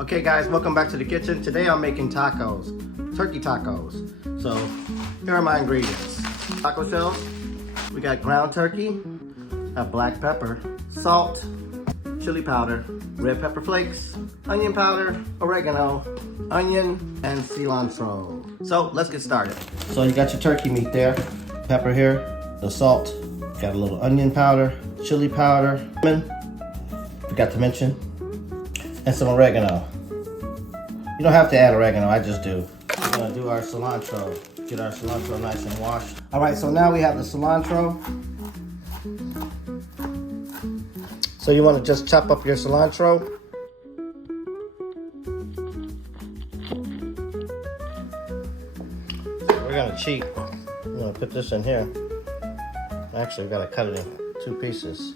Okay guys, welcome back to the kitchen. Today I'm making tacos, turkey tacos. So here are my ingredients. Taco shells, we got ground turkey, black pepper, salt, chili powder, red pepper flakes, onion powder, oregano, onion, and cilantro. So let's get started. So you got your turkey meat there, pepper here, the salt, got a little onion powder, chili powder, cumin, forgot to mention, and some oregano. You don't have to add oregano, I just do. We're gonna do our cilantro, get our cilantro nice and washed. All right, so now we have the cilantro. So you wanna just chop up your cilantro. So we're gonna cheat. I'm gonna put this in here. Actually, we gotta cut it in 2 pieces.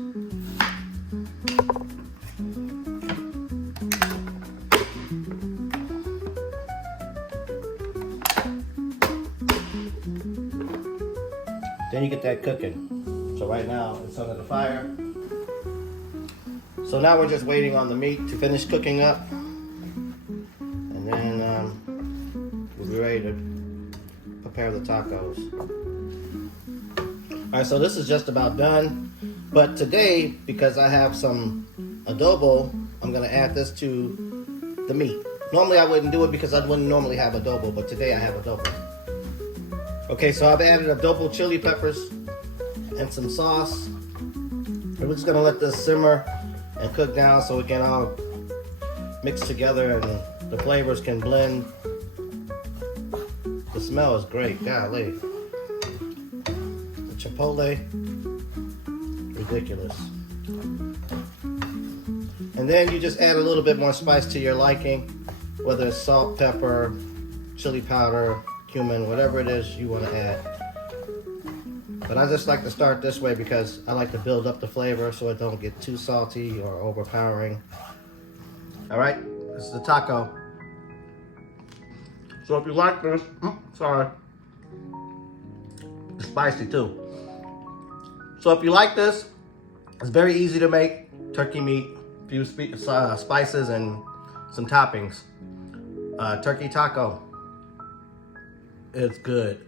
Then you get that cooking. So right now it's under the fire. So now we're just waiting on the meat to finish cooking up. And then we'll be ready to prepare the tacos. All right, so this is just about done. But today, because I have some adobo, I'm gonna add this to the meat. Normally I wouldn't do it because I wouldn't normally have adobo, but today I have adobo. Okay, so I've added adobo chili peppers and some sauce. And we're just gonna let this simmer and cook down so it can all mix together and the flavors can blend. The smell is great, golly. The chipotle, ridiculous. And then you just add a little bit more spice to your liking, whether it's salt, pepper, chili powder, cumin, whatever it is you want to add. But I just like to start this way because I like to build up the flavor so it don't get too salty or overpowering. All right, this is the taco. So if you like this, sorry, it's spicy too. So if you like this, it's very easy to make. Turkey meat, a few spices and some toppings. Turkey taco. It's good.